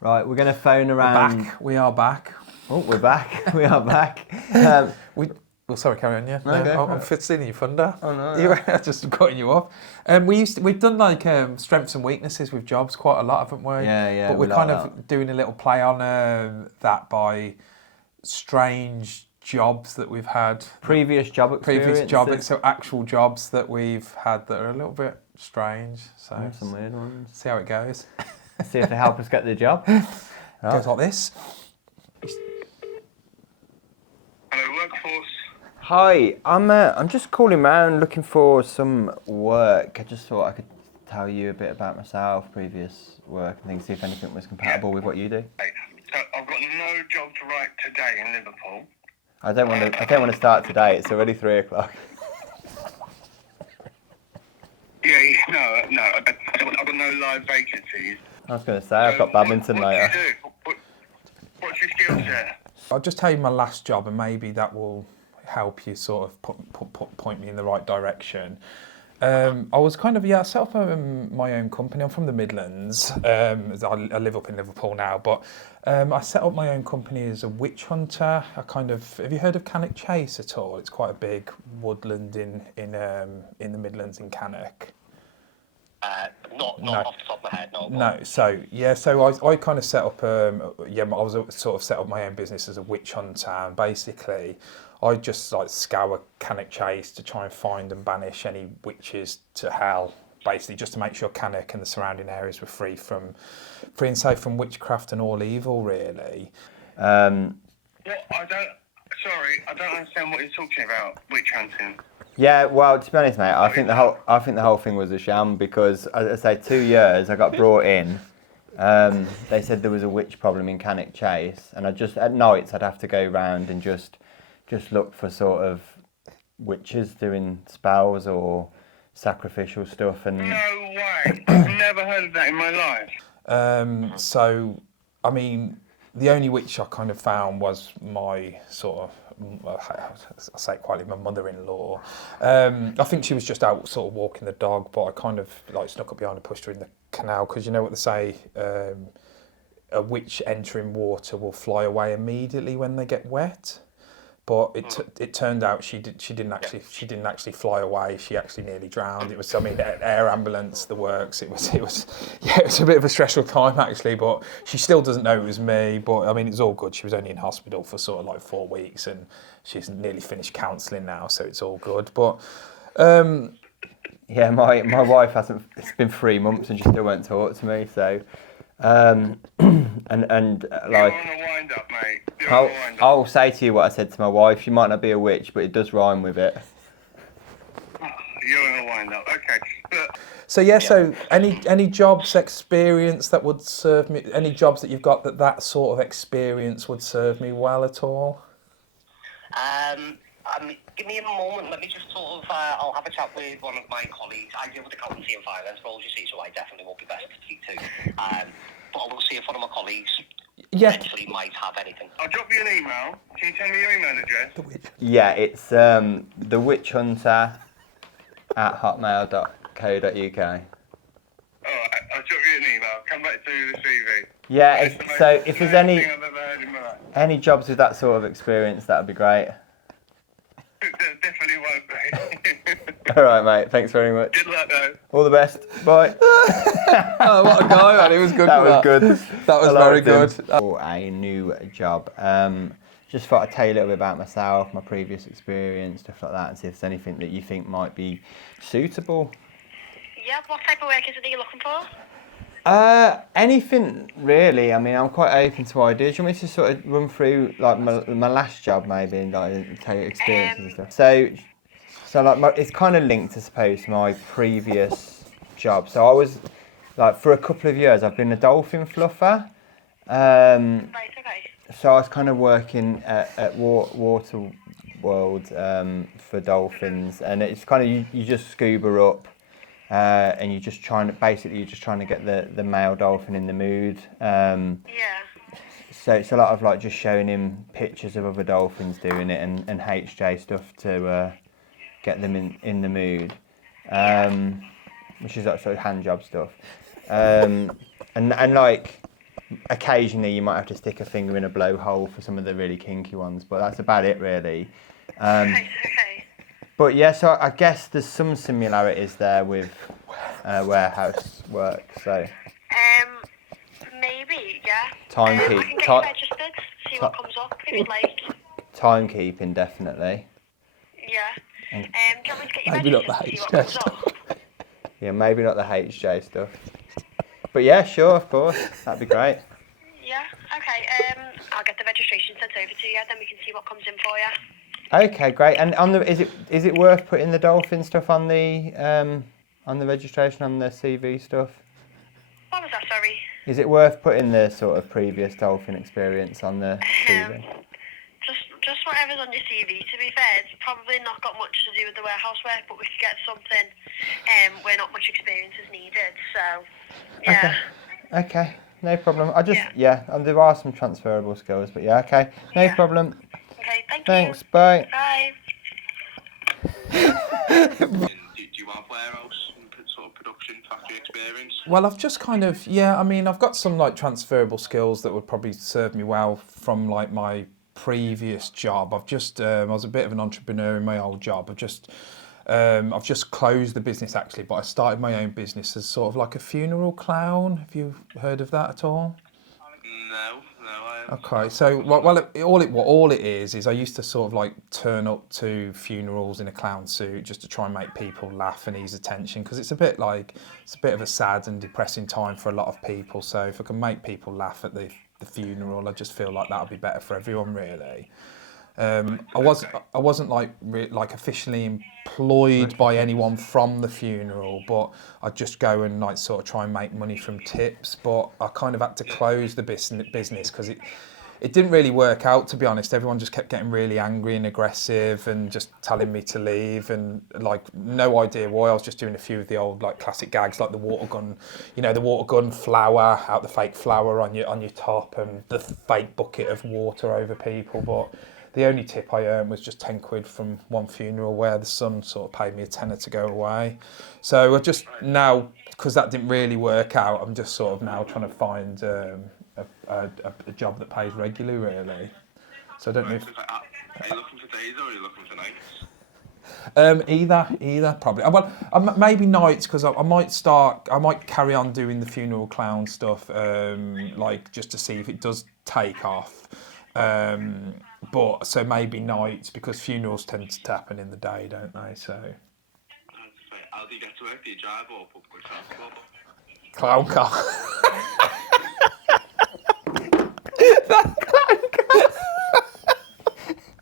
Right, we're going to phone around. We are back. Oh, we're back. We are back. Well, sorry, carry on. Yeah, Okay, I'm right. stealing your thunder. Oh no, I just cutting you off. We've done like strengths and weaknesses with jobs quite a lot, haven't we? Yeah. But we we're like kind that. of doing a little play on that by strange jobs that we've had. Previous job experiences. So actual jobs that we've had that are a little bit strange. So Some weird ones. see how it goes. See if they help us get the job. Goes like this. Hello, workforce. Hi, I'm just calling round looking for some work. I just thought I could tell you a bit about myself, previous work and things, see if anything was compatible with what you do. So I've got no job to write today in Liverpool. I don't want to start today. It's already 3:00. No, I've got no live vacancies. I was going to say I've got badminton what later. do you do? What's your skill set? I'll just tell you my last job, and maybe that will help you sort of point me in the right direction. I was I set up my own company. I'm from the Midlands. I live up in Liverpool now, but I set up my own company as a witch hunter. Have you heard of Cannock Chase at all? It's quite a big woodland in the Midlands in Cannock. Not off the top of my head, no. No, so I kind of set up set up my own business as a witch hunter, and basically I just scour Cannock Chase to try and find and banish any witches to hell, basically just to make sure Cannock and the surrounding areas were free and safe from witchcraft and all evil, really. I don't understand what you're talking about, witch hunting. Yeah, well, to be honest, mate, I think the whole thing was a sham because, as I say, 2 years I got brought in. They said there was a witch problem in Cannock Chase, and at nights I'd have to go round and just look for sort of witches doing spells or sacrificial stuff. And No way! I've never heard of that in my life. So, I mean, the only witch I kind of found was my sort of, I say it quietly, my mother-in-law. I think she was just out sort of walking the dog, but I kind of snuck up behind and pushed her in the canal, because you know what they say, a witch entering water will fly away immediately when they get wet. But it turned out she didn't actually fly away. She actually nearly drowned. It was air ambulance, the works. It was a bit of a stressful time actually. But she still doesn't know it was me. But I mean, it's all good. She was only in hospital for sort of 4 weeks, and she's nearly finished counselling now, so it's all good. But yeah, my wife hasn't. It's been 3 months and she still won't talk to me. So and You're on a wind-up, mate. I'll say to you what I said to my wife. She might not be a witch, but it does rhyme with it. You're on a wind-up. Okay. But So any jobs experience that would serve me? Any jobs that you've got that sort of experience would serve me well at all? Give me a moment. Let me just sort of. I'll have a chat with one of my colleagues. I deal with accountancy and finance roles, you see, so I definitely won't be best to speak to. But I will see if one of my colleagues potentially might have anything. I'll drop you an email. Can you tell me your email address? Yeah, it's thewitchhunter@hotmail.co.uk. Alright, I'll drop you an email. Come back to the CV. Yeah, so if there's Thing I've ever heard in my life. any jobs with that sort of experience, that'd be great. There definitely won't be. All right, mate. Thanks very much. Good luck, though. All the best. Bye. Oh, what a guy, man. It was good. That was good. That was very good. For a new job. Just thought I'd tell you a little bit about myself, my previous experience, stuff like that, and see if there's anything that you think might be suitable. Yeah, what type of work is it that you're looking for? Anything really. I mean, I'm quite open to ideas. Do you want me to sort of run through my last job maybe and tell you experiences and stuff? So it's kind of linked, I suppose, to my previous job. So I was for a couple of years, I've been a dolphin fluffer. Right, okay. So I was kind of working at Water World for dolphins, and it's kind of you just scuba up. And you're just trying to get the male dolphin in the mood. Yeah. So it's a lot of just showing him pictures of other dolphins doing it and HJ stuff to get them in the mood, which is sort of hand job stuff. And occasionally you might have to stick a finger in a blowhole for some of the really kinky ones, but that's about it really. Okay. But yeah, so I guess there's some similarities there with warehouse work. So Maybe, yeah. Time I keep- can get ti- you registered, see what comes up if you'd like. timekeeping definitely. Yeah. Do you want me to get you Maybe not registered the to see what HJ comes up? Yeah, maybe not the HJ stuff. But yeah, sure, of course, that'd be great. Yeah, okay. I'll get the registration sent over to you, then we can see what comes in for you. Okay, great. And on the is it worth putting the dolphin stuff on the registration, on the CV stuff? What was that, sorry? Is it worth putting the sort of previous dolphin experience on the CV? Just whatever's on your CV, to be fair. It's probably not got much to do with the warehouse work, but we could get something where not much experience is needed, so, yeah. Okay, no problem. And there are some transferable skills, but yeah, okay, no problem. Okay, thank Thanks, you. bye. Bye. Do you have warehouse and sort of production factory experience? Well, I've just kind of, I mean, I've got some like transferable skills that would probably serve me well from like my previous job. I've just, I was a bit of an entrepreneur in my old job. I've just closed the business actually, but I started my own business as sort of like a funeral clown. Have you heard of that at all? No, I haven't. Okay, so all it is I used to sort of like turn up to funerals in a clown suit just to try and make people laugh and ease attention, because it's a bit of a sad and depressing time for a lot of people. So if I can make people laugh at the funeral, I just feel like that would be better for everyone really. I wasn't like officially employed by anyone from the funeral, but I'd just go and like sort of try and make money from tips. But I kind of had to close the business because it didn't really work out, to be honest. Everyone just kept getting really angry and aggressive and just telling me to leave, and like no idea why. I was just doing a few of the old like classic gags, like the water gun, the water gun flour, out the fake flour on your top, and the fake bucket of water over people. But the only tip I earned was just 10 quid from one funeral where the son sort of paid me a tenner to go away. So I just now, because that didn't really work out, I'm just sort of now trying to find a job that pays regularly, really. So I don't know if... Are you looking for days or are you looking for nights? Either probably. Well, maybe nights, because I might carry on doing the funeral clown stuff, like just to see if it does take off. But so maybe nights, because funerals tend to happen in the day, don't they? So. How do you get to work? Do you drive or public transport? Clown car.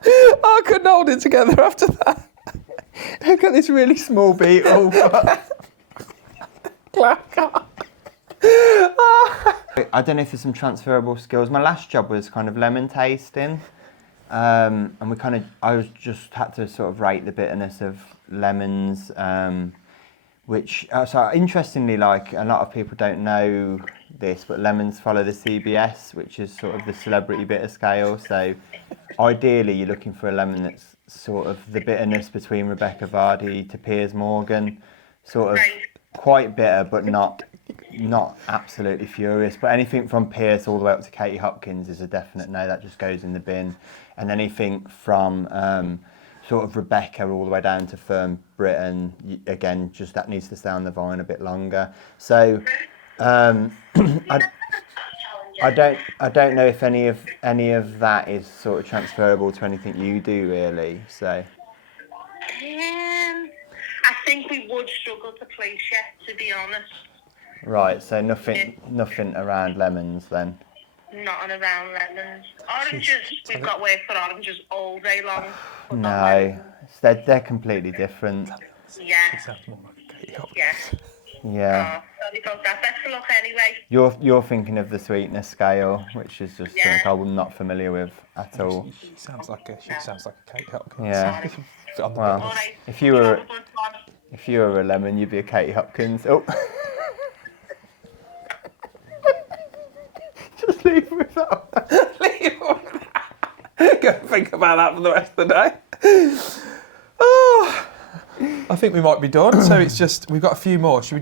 I couldn't hold it together after that. I've got this really small beetle. Clown car. I don't know if there's some transferable skills. My last job was kind of lemon tasting, and I just had to sort of rate the bitterness of lemons, so interestingly, like a lot of people don't know this, but lemons follow the CBS, which is sort of the celebrity bitter scale. So ideally, you're looking for a lemon that's sort of the bitterness between Rebecca Vardy to Piers Morgan, sort of quite bitter, but not absolutely furious. But anything from Pierce all the way up to Katie Hopkins is a definite no. That just goes in the bin. And anything from sort of Rebecca all the way down to firm Britain, again, just that needs to stay on the vine a bit longer. So I don't know if any of that is sort of transferable to anything you do really. So I think we would struggle to place you, to be honest. Right, so nothing around lemons then. Not on around lemons. Oranges, we've got work for oranges all day long. No, they're completely different. Yeah. Yeah. Yeah. Sorry about that. Best of luck anyway. You're thinking of the sweetness scale, which is just something I'm not familiar with at all. She sounds like a Kate Hopkins. Yeah. On the Well, bitterness. Alright. if you were a lemon, you'd be a Katie Hopkins. Oh. Just leave it with that. Leave it with that. Go and think about that for the rest of the day. Oh, I think we might be done. So it's just, we've got a few more. Should we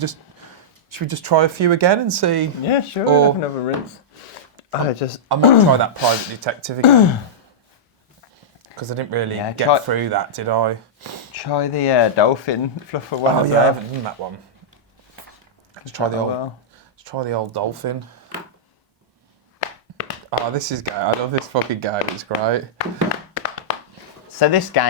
just try a few again and see? Yeah, sure. Or- Have another rinse. I might try that private detective again. Because I didn't really get through that, did I? Try the dolphin fluffer one. Oh as yeah, I well. haven't done that one. Let's try the old dolphin. Oh, this is great. I love this fucking game. It's great. So this game